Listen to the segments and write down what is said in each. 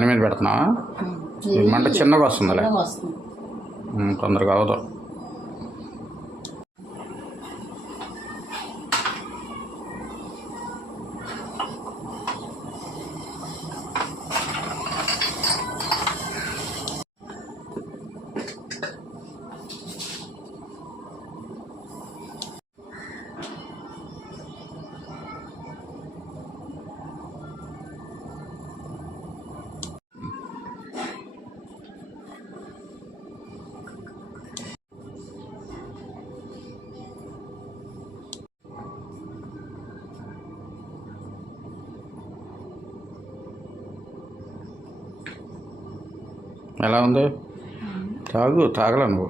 దాని మీద పెడుతున్నావా మంట చిన్నగా వస్తుందిలే. తొందరగా అవదు ఎలా ఉంది? తాగు తాగల నువ్వు.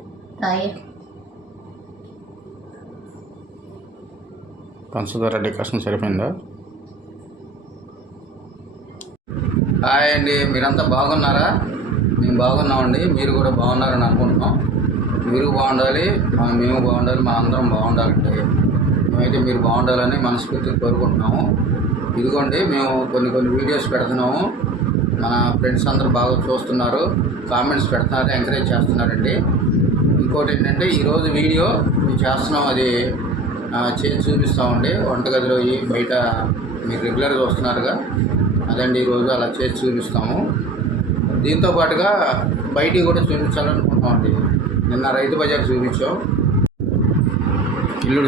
పంచదార డికాషన్ సరిపోయిందా? హాయ్ అండి మీరంతా బాగున్నారా? మేము బాగున్నామండి మీరు కూడా బాగున్నారని అనుకుంటున్నాం. మీరు బాగుండాలి మేము బాగుండాలి మా అందరం బాగుండాలండి మేమైతే మీరు బాగుండాలని మనస్ఫూర్తిగా కోరుకుంటున్నాము. ఇదిగోండి మేము కొన్ని కొన్ని వీడియోస్ పెడుతున్నాము. మన ఫ్రెండ్స్ అందరూ బాగా చూస్తున్నారు కామెంట్స్ పెడుతున్నారు ఎంకరేజ్ చేస్తున్నారండి. ఇంకోటి ఏంటంటే ఈరోజు వీడియో మేము చేస్తున్నాం అది చేసి చూపిస్తామండి. వంటగదిలో బయట మీరు రెగ్యులర్గా చూస్తున్నారుగా అదండి ఈరోజు అలా చేసి చూపిస్తాము. దీంతో పాటుగా బయటికి కూడా చూపించాలనుకుంటామండి నిన్న రైతు బజార్ చూపించాం. ఇల్లు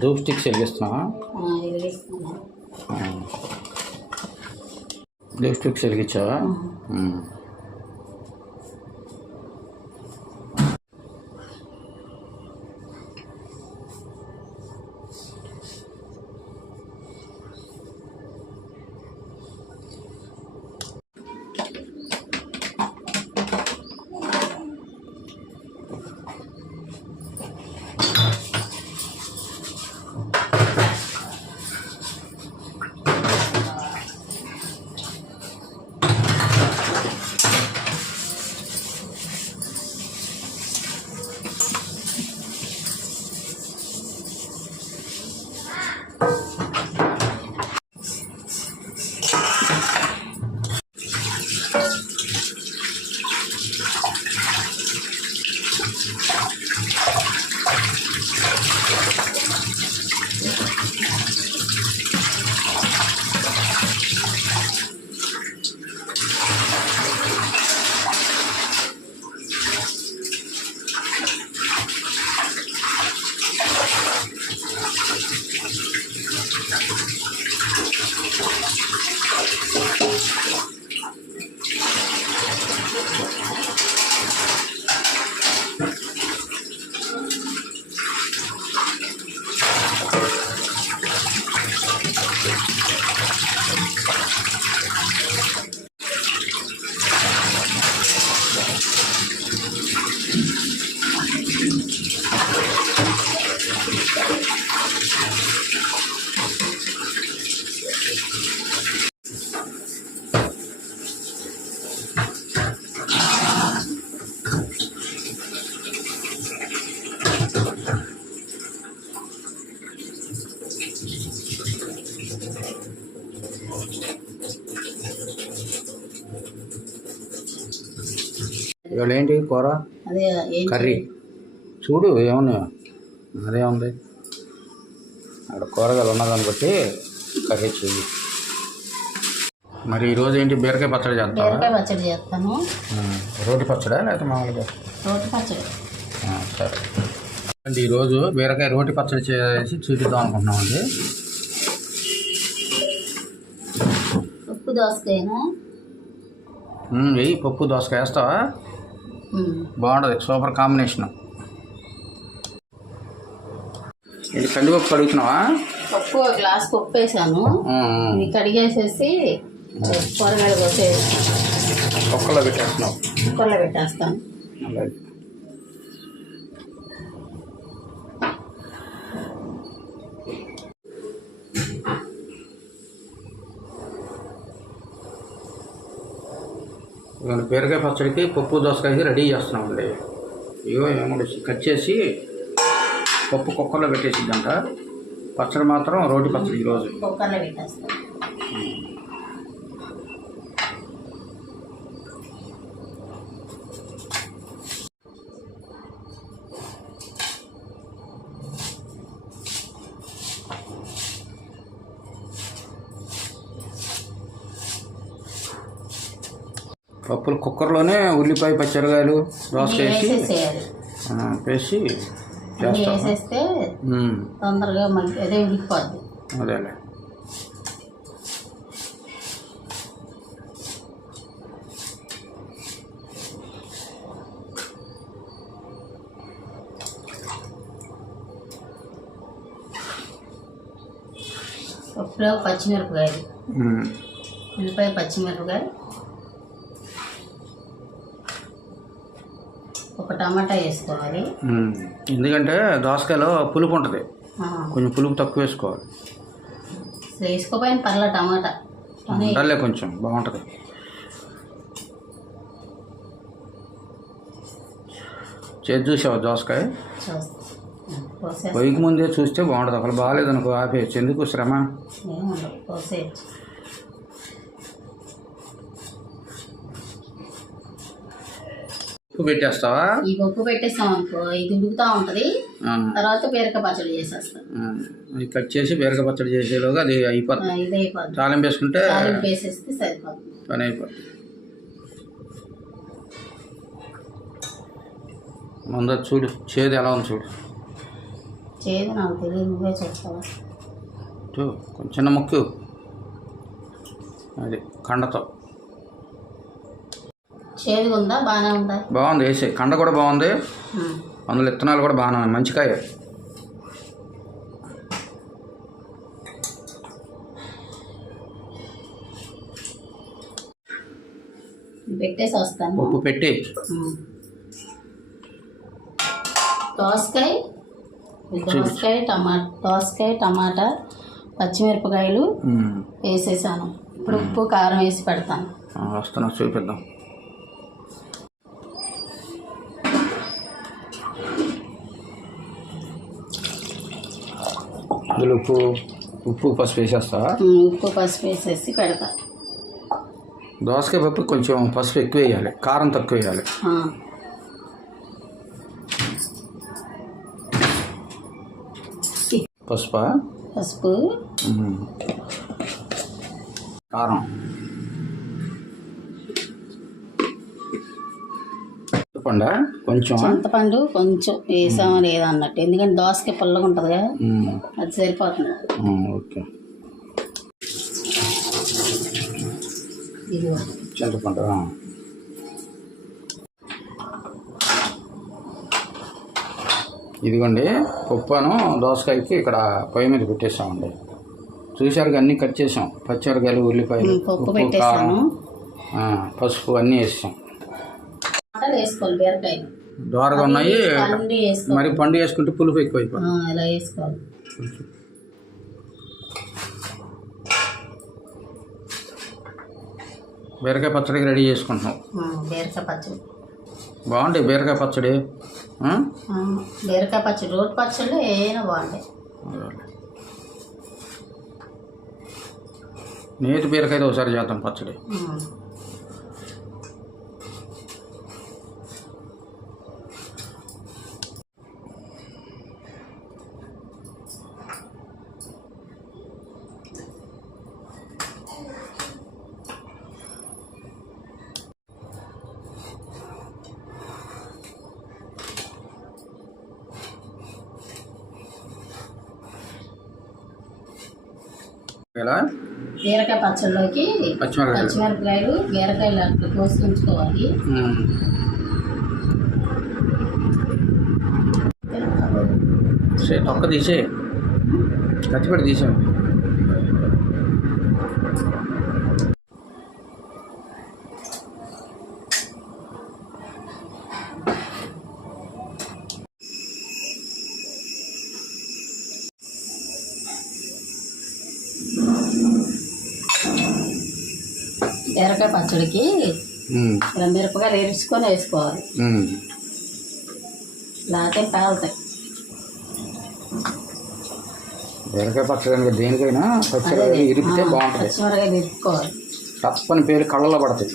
ధూప్ స్టిక్స్ వెలిగిస్తున్నావా? ధూప్ స్టిక్స్ వెలిగించావా? ఇవాళ ఏంటి కూర కర్రీ. చూడు ఏమున్నాయో. అదే ఉంది. అక్కడ కూరగాయలు ఉన్నదాన్ని బట్టి కర్రీ చెయ్యి. మరి ఈరోజు ఏంటి బీరకాయ పచ్చడి బీరకాయ పచ్చడి చేస్తాను. రోటి పచ్చడా లేకపోతే మామూలుగా? రోటి పచ్చడి. సరే. అంటే ఈరోజు బీరకాయ రోటి పచ్చడి చేసి చూపిద్దాం అనుకుంటున్నామండి ఉప్పు దోసకాయనా. ఉమ్, వెయ్యి పప్పు దోసకాయ వేస్తావా. బాగుంటుంది. Super combination. ఇది కందిపప్పు కడుగుతున్నావా? పప్పు గ్లాస్ పప్పు వేసాను. ఇది కడిగేసేసి కూరగాయలు కోసేసి కుక్కలో పెట్టేస్తున్నావు. కుక్కర్లో పెట్టేస్తాను. అలాగే ఇవాళ బీరకాయ పచ్చడికి పప్పు దోసకాయ రెడీ చేస్తున్నామండి. ఇగో ఏమో కట్ చేసి పప్పు కుక్కర్లో పెట్టేసిద్దంట. పచ్చడి మాత్రం రోటి పచ్చడి ఈరోజు. కుక్కర్లో పెట్టేస్తాను పప్పులు కుక్కర్లోనే ఉల్లిపాయ పచ్చిమిరకాయలు దోసకాయ వేసి వేసి చేస్తాం వేసేస్తే తొందరగా మళ్ళీ అదే ఉడికిపోద్ది. అదేలే. పప్పులో పచ్చిమిరపకాయలు. ఉల్లిపాయ పచ్చిమిరపకాయ టమాటా వేసుకోవాలి. ఎందుకంటే దోసకాయలో పులుపు ఉంటుంది. కొంచెం పులుపు తక్కువ వేసుకోవాలి. వేసుకోపోయిన పర్ల టమాటా. ఉండాలే కొంచెం బాగుంటుంది. చేసి చూసావా దోసకాయ? పొయ్యికి ముందే చూస్తే బాగుంటుంది. అసలు బాగాలేదు అనుకో ఆపేయచ్చు. ఎందుకు శ్రమ? ఉప్పు పెట్టేస్తావా? ఈ పప్పు పెట్టేస్తాం అనుకో ఇది ఉడుకుతా ఉంటది. తర్వాత బీరకాయ పచ్చడి చేసేస్తాం. అది కట్ చేసి బీరకాయ పచ్చడి చేసేలోగా అది అయిపోతుంది ఇది తాలింపు వేసుకుంటే తాలింపు వేసేస్తే సరిపోతుంది పని అయిపోతుంది ముందర చూడు చేదు ఎలా ఉంది చూడు. చేదు నాకు తెలియదు నువ్వే చూస్తావా చూ కొంచెం చిన్న ముక్కు. అది కండతో. చేదుగా ఉందా బాగానే ఉందా? బాగుంది. వేసే కండ కూడా బాగుంది. అందులో విత్తనాలు కూడా బాగానే ఉన్నాయి. మంచి కాయ పెట్టేసి వస్తాను. ఉప్పు పెట్టి. దోసకాయ దోసకాయ టమాటా దోసకాయ టమాటా పచ్చిమిరపకాయలు వేసేసాను. ఇప్పుడు ఉప్పు కారం వేసి పెడతాను. వస్తున్నా చూపిద్దాం. ఇందులో ఉప్పు ఉప్పు పసుపు వేసేస్తావా? ఉమ్, ఉప్పు పసుపు వేసేసి పెడతా. దోసకాయ పప్పు కొంచెం పసుపు ఎక్కువ వేయాలి కారం తక్కువ వేయాలి. పసుపా? పసుపు. కారం. చెప్పండా కొంచెం చింతపండు కొంచెం వేసామా లేదా అన్నట్టు. ఎందుకంటే దోసకాయ పుల్లగా ఉంటుంది కదా అది సరిపోతుంది. ఓకే. చింతపండు. ఇదిగోండి పప్పును దోసకాయకి ఇక్కడ పొయ్యి మీద పెట్టేసామండి. చూసారుగా అన్నీ కట్ చేసాం. పచ్చిమిరకాయలు ఉల్లిపాయలు పప్పు ఆ, పసుపు అన్నీ వేసాం. వేసుకోవాలి దోరగా ఉన్నాయి. పండు వేసుకోవాలి. మరి పండు వేసుకుంటే పులుపు ఎక్కువ అయిపోతుంది ఆ, ఇలా వేసుకోవాలి. బీరకాయ పచ్చడికి రెడీ చేసుకుంటున్నాం. ఆ, బీరకాయ పచ్చడి. బాగుంటాయి బీరకాయ పచ్చడి. ఆ? ఆ, బీరకాయ పచ్చడి రోటి పచ్చళ్ళు ఏమైనా బాగుంటాయి. నేతి బీరకాయ ఒకసారి చేద్దాం పచ్చడి. ఆ. ఇలా బీరకాయ పచ్చడిలోకి పచ్చిమిరపకాయలు. బీరకాయలు అట్లా కోసి ఉంచుకోవాలి తీసే కత్తిపెట్టి తీసాం బీరకాయ పచ్చడికి. ఇలా మిరపకాయలు ఎరుచుకొని వేసుకోవాలి. లేకపోతే పేలుతాయి బీరకాయ పచ్చడి దేనికైనా పచ్చడి అదే ఇరిపితే బాగుంటుంది. పచ్చిమిరపకాయలు ఇరుక్కోవాలి. తప్పని పేరు కళ్ళలో పడతాయి.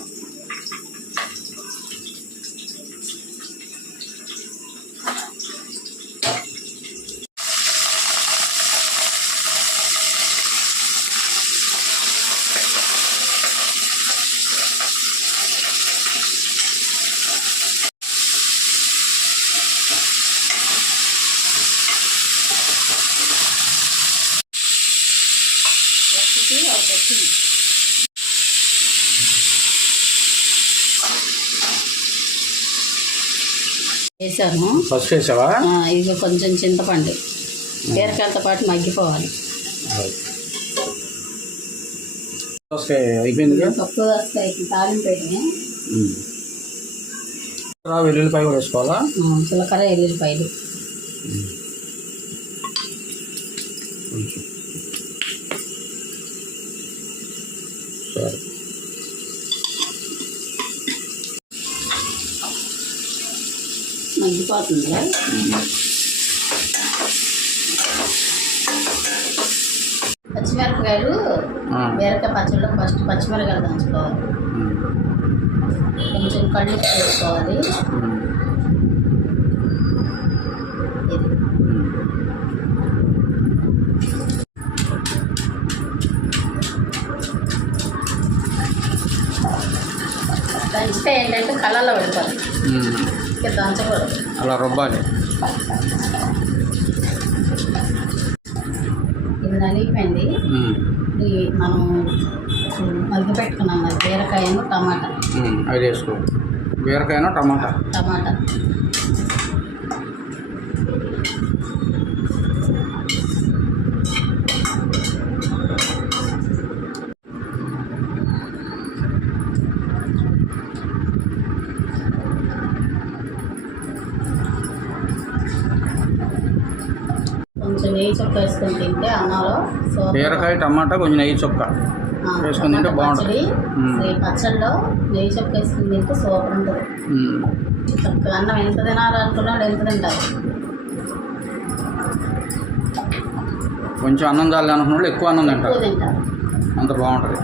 వేసాను. ఫస్ట్ వేసావా? ఇది కొంచెం చింతపండు. బీరకాయలతో పాటు మగ్గిపోవాలి. పప్పు వస్తాయి తాలింపు వెల్లుల్లిపాయ కూడా వేసుకోవాలా? ఎల్లుల్లిపాయలు కొంచెం. సరే. మగ్గిపోతుంది పచ్చిమిరపకాయలు ఆ. బీరకాయ పచ్చడిలో ఫస్ట్ పచ్చిమిరపకాయలు దంచుకోవాలి. కొంచెం కళ్ళు వేసుకోవాలి ఉమ్. దంచితే ఏంటంటే కళ్ళల్లో పడిపోతుంది. ఇక దంచకూడదు అలా రుబ్బాలి. ఇది ఉమ్. ఇది మనం మగ్గి పెట్టుకున్నాం బీరకాయను టమాటా. అది వేసుకో. బీరకాయన టమాటా? టమాటా. నెయ్యి చొక్క వేసుకొని తింటే అన్నంలో. బీరకాయ టమాటా కొంచెం నెయ్యి చొక్క. వేసుకొని తింటే బాగుంటుంది. పచ్చడిలో నెయ్యి చొక్క వేసుకుని తింటే సూపర్ ఉంటుంది. అన్నం ఎంత తినాలనుకున్నాడు ఎంత తింటారు. కొంచెం అన్నం చాలి అనుకున్న వాళ్ళు ఎక్కువ అన్నం తింటారు. అంత బాగుంటుంది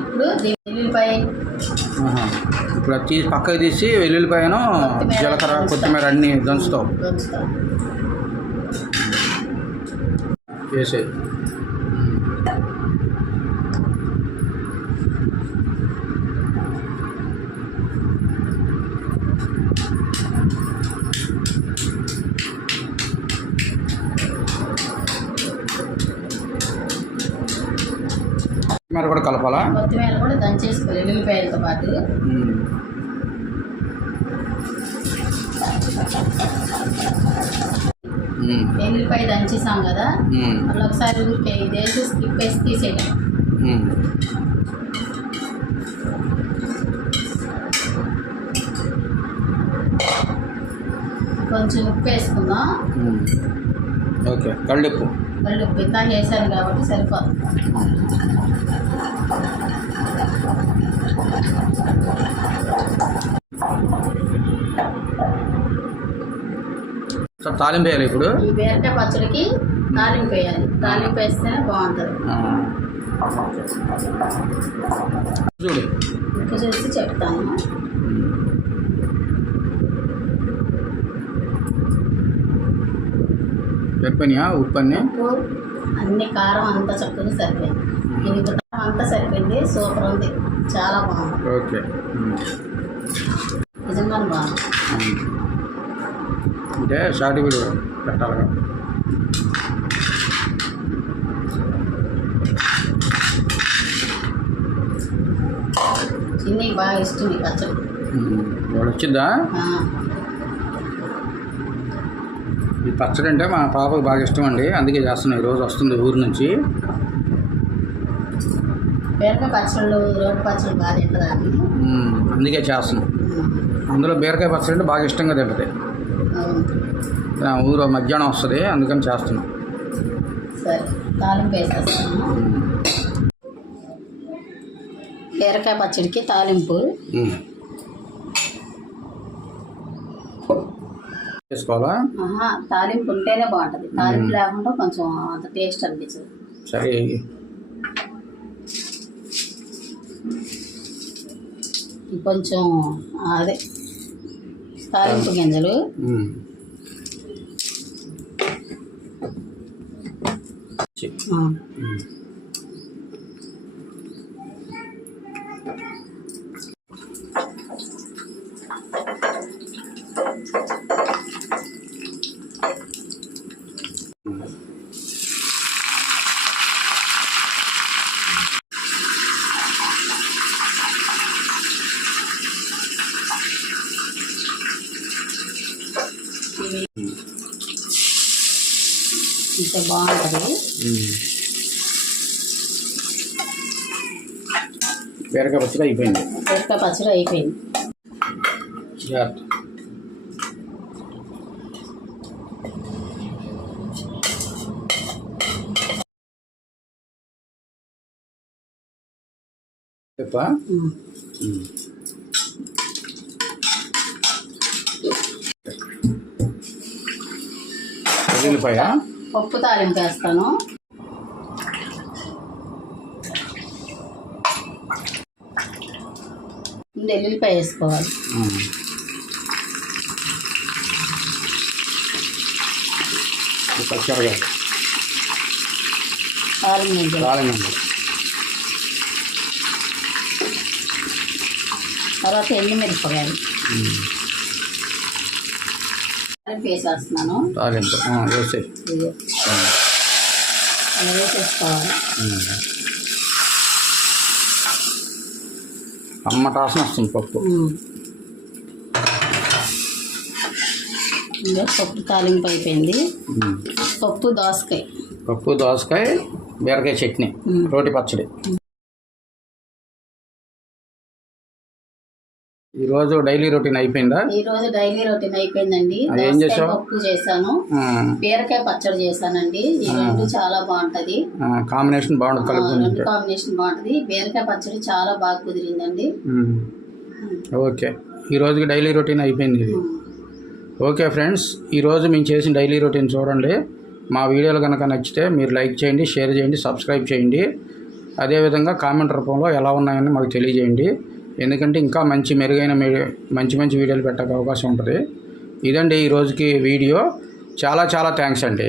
ఇప్పుడు దీని వెల్లుల్లిపాయ ఆహా. ఇప్పుడు అది తీసి పక్కకి తీసి వెల్లుల్లిపాయను జీలకర్ర. కొత్తిమీర అన్నీ దంచుతావు. దంచుతాం. కొత్తిమీర కూడా కలపాలా కొత్తిమీర కూడా దంచేసుకోవాలి వెల్లుల్లిపాయలతో పాటు. వెల్లుల్లిపాయ దంచేసాం కదా. మళ్ళీ ఒకసారి ఊరికే ఇది వేసి స్కిప్ వేసి తీసేయడం. కొంచెం ఉప్పు వేసుకుందాం. ఓకే కళ్ళుప్పు మళ్ళీ ఉప్పు ఇందాక వేసాను కాబట్టి సరిపోతుంది సార్ తాలింపు వేయాలి ఇప్పుడు? ఈ బీరకాయ పచ్చడికి తాలింపు వేయాలి. తాలింపు వేస్తేనే బాగుంటుంది. చూడు. ఉప్పు చూసి చెప్తాను. చెప్పనియా ఉప్పు అన్నీ ఉప్పు అన్ని కారం అంతా చక్కగా సరిపోయింది. ఇది కారం అంతా అంతా సరిపోయింది. సూపర్ ఉంది. చాలా బాగుంది. ఓకే. అంటే షార్ట్ వీడియో పెట్టాలి చిన్ని బాగా ఇష్టం పచ్చడి. వాడు వచ్చిందా? ఈ పచ్చడి అంటే మా పాపకు బాగా ఇష్టం అండి. అందుకే చేస్తున్నాం. ఈరోజు వస్తుంది ఊరు నుంచి. బీరకాయ పచ్చళ్ళు రోడ్డు పచ్చళ్ళు బాగా అందుకే చేస్తున్నాం. అందులో బీరకాయ పచ్చడి అంటే బాగా ఇష్టంగా తింటుంది. ఊరు మధ్యాహ్నం వస్తుంది అందుకని చేస్తున్నాం. సరే తాలింపు బీరకాయ పచ్చడికి తాలింపు. చేసుకోవాలా తాలింపు ఉంటేనే బాగుంటుంది. తాలింపు లేకుండా కొంచెం అంత టేస్ట్ అనిపించదు. సరే. కొంచెం అదే తాలింపు గింజలు. 嗯嗯。బీరకాయ పచ్చడి అయిపోయింది. బీరకాయ పచ్చడి అయిపోయింది. చెప్పా. ఉల్లిపాయ పప్పు తాలింపు వేస్తాను. ముందు ఎల్లుల్లిపాయ వేసుకోవాలి ఉమ్. ఈ పచ్చిమిరపకాయ తాలింపు గింజలు కాలండి తర్వాత ఎండుమిరపకాయలు తాలింపు వేసేస్తున్నాను తాలింపు ఆ, వేసేయ్ ఇది అలా వేసేసుకోవాలి అమ్మ టాసన వస్తుంది పప్పు. పప్పు తాలింపు అయిపోయింది. పప్పు దోసకాయ. పప్పు దోసకాయ బీరకాయ చట్నీ. రోటి పచ్చడి. ఈరోజు డైలీ రొటీన్ అయిపోయిందా? ఈ రోజు డైలీ రొటీన్ అయిపోయిందండి. ఏం చేసావు? పప్పు చేశాను బీరకాయ పచ్చడి చేశానండి. ఈ రెండు చాలా బాగుంటది. కాంబినేషన్ బాగుంటుంది కాంబినేషన్ బాగుంటది. బీరకాయ పచ్చడి చాలా బాగా కుదిరిందండి. ఓకే. ఈ రోజుకి డైలీ రొటీన్ అయిపోయింది ఇది. ఓకే ఫ్రెండ్స్ ఈరోజు మేము చేసిన డైలీ రొటీన్ చూడండి. మా వీడియోలు కనుక నచ్చితే మీరు లైక్ చేయండి షేర్ చేయండి సబ్స్క్రైబ్ చేయండి. అదేవిధంగా కామెంట్ రూపంలో ఎలా ఉన్నాయని మాకు తెలియజేయండి. ఎందుకంటే ఇంకా మంచి మెరుగైన మంచి మంచి వీడియోలు పెట్టక అవకాశం ఉంటుంది. ఇదండి ఈ రోజుకి వీడియో. చాలా చాలా థ్యాంక్స్ అండి.